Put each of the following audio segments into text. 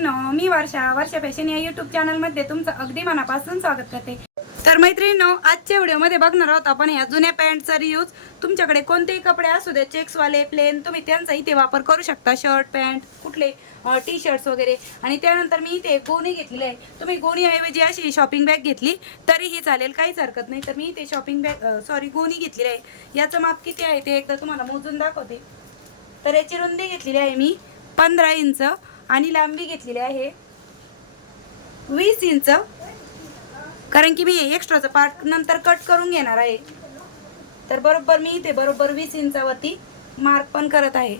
मैत्रिणींनो मी वर्षा वर्षा फॅशन या युट्यूब चॅनलमध्ये तुमचं अगदी मनापासून स्वागत करते. तर मैत्रिणींनो आजच्या व्हिडिओमध्ये बघणार आहोत आपण या जुन्या पॅन्टचा रियूज तुमच्याकडे कोणतेही कपडे असू दे चेक्सवाले प्लेन तुम्ही त्यांचा इथे वापर करू शकता. शर्ट पॅन्ट कुठले टी शर्ट्स वगैरे. आणि त्यानंतर मी इथे गोणी घेतलेली आहे. तुम्ही गोणीऐवजी अशी शॉपिंग बॅग घेतली तरीही चालेल काहीच हरकत नाही. तर मी इथे शॉपिंग बॅग सॉरी गोणी घेतलेली आहे. याचं माप किती आहे ते एकदा तुम्हाला मोजून दाखवते. तर याची रुंदी घेतलेली आहे मी पंधरा इंच. आणि लांबी घेतलेली आहे. वीस इंच. कारण की मी एक्स्ट्राचं पार्ट नंतर कट करून घेणार आहे. तर बरोबर मी इथे बरोबर वीस इंचावरती मार्क पण करत आहे.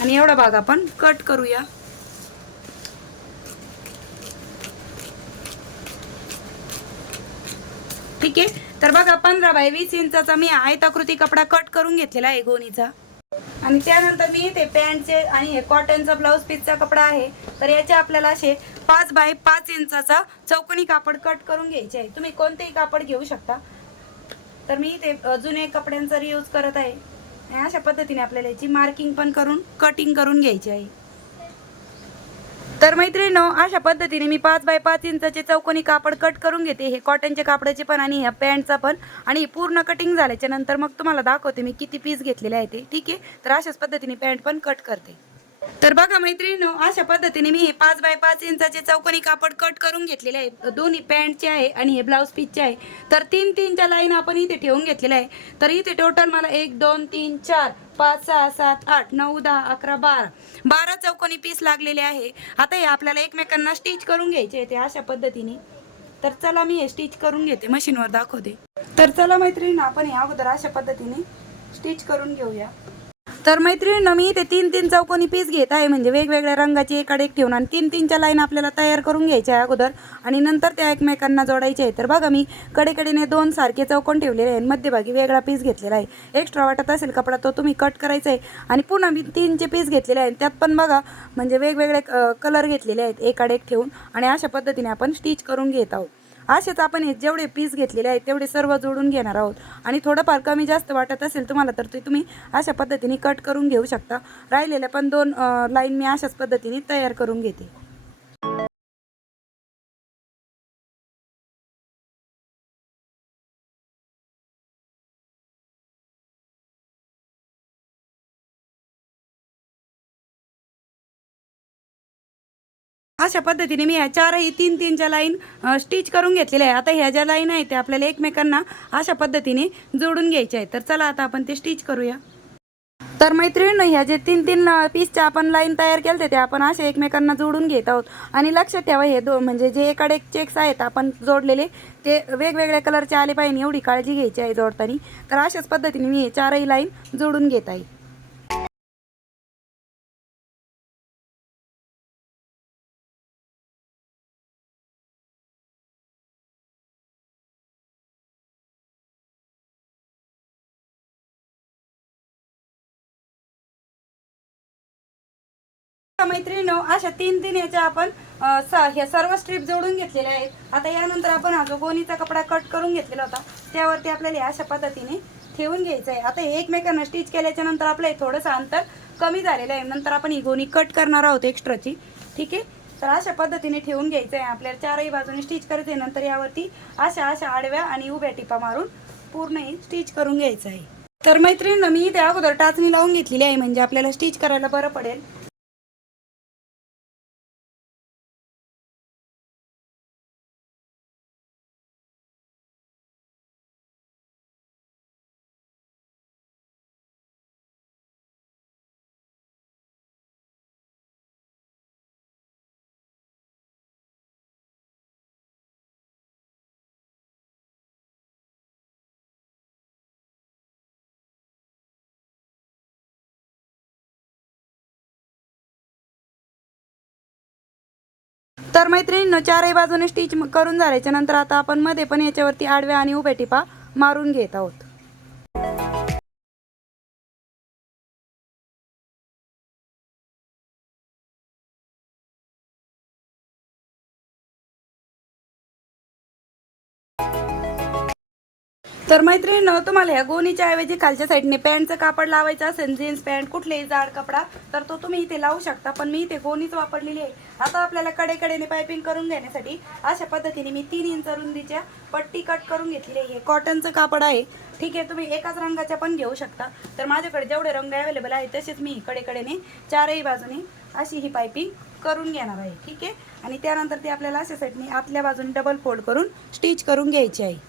आणि एवढा भाग आपण कट करूया. ठीक आहे? तर बघा पंधरा बाय वीस इंचाचा मी आयताकृती कपडा कट करून घेतलेला आहे गोणीचा. आणि त्यानंतर मी ते पॅन्टचे आणि हे कॉटनचा ब्लाऊज पीसचा कपडा आहे तर याचे आपल्याला असे पाच बाय पाच इंचाचा चौकोनी कापड कट करून घ्यायचे आहे. तुम्ही कोणतेही कापड घेऊ शकता. तर मी ते जुने कपड्यांचा रियूज करत आहे. अशा पद्धतीने आपल्याला याची मार्किंग पण करून कटिंग करून घ्यायची आहे. तर मैत्रिणीनो अशा पद्धतीने मी पाच बाय पाच इंचाचे चौकोनी कापड कट करून घेते. हे कॉटनचे कापडाचे पण आणि ह्या पॅन्टचा पण. आणि पूर्ण कटिंग झाल्याच्यानंतर मग तुम्हाला दाखवते मी किती पीस घेतलेले आहे ते. ठीक आहे? तर अशाच पद्धतीने पॅन्ट पण कट करते. तर बघा मैत्रिणीनो अशा पद्धतीने मी हे पाच बाय पाच इंचाचे चौकोनी कापड कट करून घेतलेले आहे. दोन्ही पॅन्टचे आहे आणि हे ब्लाऊज पीसचे आहे. तर तीन तीनच्या लाईन आपण इथे ठेवून घेतलेल्या आहे. तर इथे टोटल मला एक दोन तीन चार पाच सहा सात आठ नऊ दहा अकरा बारा. बारा चौकोनी पीस लागलेले आहे. आता हे आपल्याला एकमेकांना स्टिच करून घ्यायचे ते अशा पद्धतीने. तर चला मी हे स्टिच करून घेते. मशीनवर दाखवते. तर चला मैत्रिणी आपण या अगोदर अशा पद्धतीने स्टिच करून घेऊया. तर मैत्रिणीनं मी इथे तीन तीन चौकोनी पीस घेत आहे. म्हणजे वेगवेगळ्या रंगाची एकाड एक ठेवून आणि तीन तीनच्या लाईन आपल्याला तयार करून घ्यायच्या अगोदर. आणि नंतर त्या एकमेकांना जोडायच्या आहे तर बघा मी कडेकडेने दोन सारखे चौकोन ठेवलेले आहे मध्यभागी वेगळा पीस घेतलेला आहे. एक्स्ट्रा वाटत असेल कपडा तो तुम्ही कट करायचा आहे. आणि पुन्हा मी तीनचे पीस घेतलेले आहेत. त्यात पण बघा म्हणजे वेगवेगळे कलर घेतलेले आहेत. एकाड एक ठेवून. आणि अशा पद्धतीने आपण स्टिच करून घेत आहोत. असेच आपण हे जेवढे पीस घेतलेले आहेत तेवढे सर्व जोडून घेणार आहोत. आणि थोडंफार कमी जास्त वाटत असेल तुम्हाला तर ते तुम्ही अशा पद्धतीने कट करून घेऊ शकता. राहिलेल्या पण दोन लाईन मी अशाच पद्धतीने तयार करून घेते. अशा पद्धतीने मी ह्या चारही तीन तीनच्या लाईन स्टिच करून घेतलेल्या आहे आता ह्या ज्या लाईन आहेत त्या आपल्याला एकमेकांना अशा पद्धतीने जोडून घ्यायच्या आहेत. तर चला आता आपण ते स्टिच करूया. तर मैत्रिणींनो ह्या जे तीन तीन पीसच्या आपण लाईन तयार केले ते आपण असे एकमेकांना जोडून घेत आहोत. आणि लक्षात ठेवा हे दो म्हणजे जे एकाडे एक चेक्स आहेत आपण जोडलेले ते वेगवेगळ्या कलरचे आले पाहिजे एवढी काळजी घ्यायची आहे जोडताना. तर अशाच पद्धतीने मी हे चारही लाईन जोडून घेत आहे. मैत्रिणीनो अशा तीन तीन याच्या आपण ह्या सर्व स्ट्रीप जोडून घेतलेल्या आहेत. आता यानंतर आपण हा जो गोणीचा कपडा कट करून घेतलेला होता त्यावरती आपल्याला अशा पद्धतीने ठेवून घ्यायचं आहे. आता हे एकमेकांना स्टिच केल्याच्यानंतर आपलं हे थोडंसं अंतर कमी झालेलं आहे. नंतर आपण ही गोणी कट करणार आहोत एक्स्ट्राची ठीक आहे? तर अशा पद्धतीने ठेवून घ्यायचं आहे. आपल्याला चारही बाजूने स्टिच करायचं आहे. नंतर यावरती अशा अशा आडव्या आणि उभ्या टिपा मारून पूर्णही स्टिच करून घ्यायचं आहे. तर मैत्रिणीनं मी इथे अगोदर टाचणी लावून घेतलेली आहे. म्हणजे आपल्याला स्टिच करायला बरं पडेल. तर मैत्रिणींनो चारही बाजूने स्टिच करून झाल्याच्यानंतर आता आपण मध्ये पण याच्यावरती आडव्या आणि उभ्या टिपा मारून घेत आहोत. तर मैत्रिणीनं तुम्हाला ह्या गोणीच्या ऐवजी खालच्या साईडने पॅन्टचं कापड लावायचं असेल जीन्स पॅन्ट कुठलेही जाड कपडा तर तो तुम्ही इथे लावू शकता. पण मी इथे गोणीच वापरलेली आहे. आता आपल्याला कडेकडेने पायपिंग करून घेण्यासाठी अशा पद्धतीने मी तीन इंच रुंदीच्या पट्टी कट करून घेतलेली आहे. कॉटनचं कापड आहे. ठीक आहे तुम्ही एकाच रंगाच्या पण घेऊ शकता. तर माझ्याकडे जेवढे रंग अवेलेबल आहे तसेच मी कडेकडेने चारही बाजूने अशी ही पायपिंग करून घेणार आहे. ठीक आहे? आणि त्यानंतर ते आपल्याला अशा साईडने आतल्या बाजूने डबल फोल्ड करून स्टिच करून घ्यायची आहे.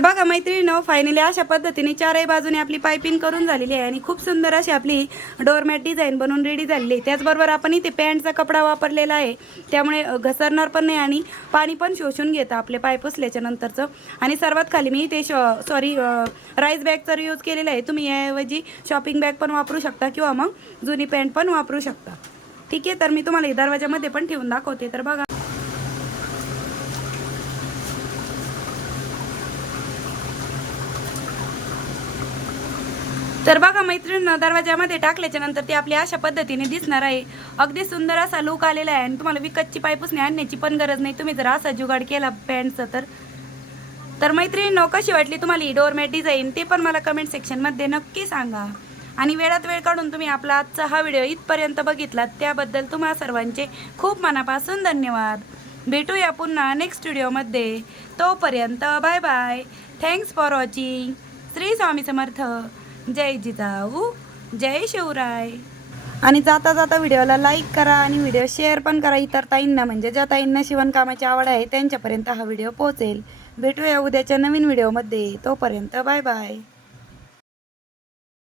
बघा मैत्रिणीनं फायनली अशा पद्धतीने चारही बाजूने आपली पायपिंग करून झालेली आहे आणि खूप सुंदर अशी आपली डोरमॅट डिझाईन बनवून रेडी झालेली आहे. त्याचबरोबर आपण इथे पॅन्टचा कपडा वापरलेला आहे. त्यामुळे घसरणार पण नाही आणि पाणी पण शोषून घेतं आपले पाय पुसल्याच्या नंतरचं. आणि सर्वात खाली मी इथे सॉरी राईस बॅगचा यूज केलेला आहे. तुम्ही याऐवजी शॉपिंग बॅग पण वापरू शकता किंवा मग जुनी पॅन्ट पण वापरू शकता. ठीक आहे तर मी तुम्हाला दरवाजामध्ये पण ठेवून दाखवते. तर बघा. तर बघा मैत्रिणीनं दरवाजामध्ये टाकल्याच्या नंतर ते आपली अशा पद्धतीने दिसणार आहे. अगदी सुंदर असा लुक आलेला आहे आणि तुम्हाला विकतची पायपुसणी आणण्याची पण गरज नाही. तुम्ही जर असा जुगाड केला पॅन्टचा तर. तर मैत्रिणीनं कशी वाटली तुम्हाला ही डोरमॅट डिझाईन ते पण मला कमेंट सेक्शनमध्ये नक्की सांगा. आणि वेळात वेळ काढून तुम्ही आपला आजचा हा व्हिडिओ इथपर्यंत बघितलात. त्याबद्दल तुम्हा सर्वांचे खूप मनापासून धन्यवाद. भेटूया पुन्हा नेक्स्ट व्हिडिओमध्ये तोपर्यंत bye bye thanks for watching Shri Swami Samarth. जय जिजाऊ जय शिवराय. आणि जाता जाता व्हिडिओला लाईक करा आणि व्हिडिओ शेअर पण करा. इतर ताईंना म्हणजे ज्या ताईंना शिवणकामाची आवड आहे त्यांच्यापर्यंत हा व्हिडिओ पोहोचेल. भेटूया उद्याच्या नवीन व्हिडिओमध्ये. तोपर्यंत बाय बाय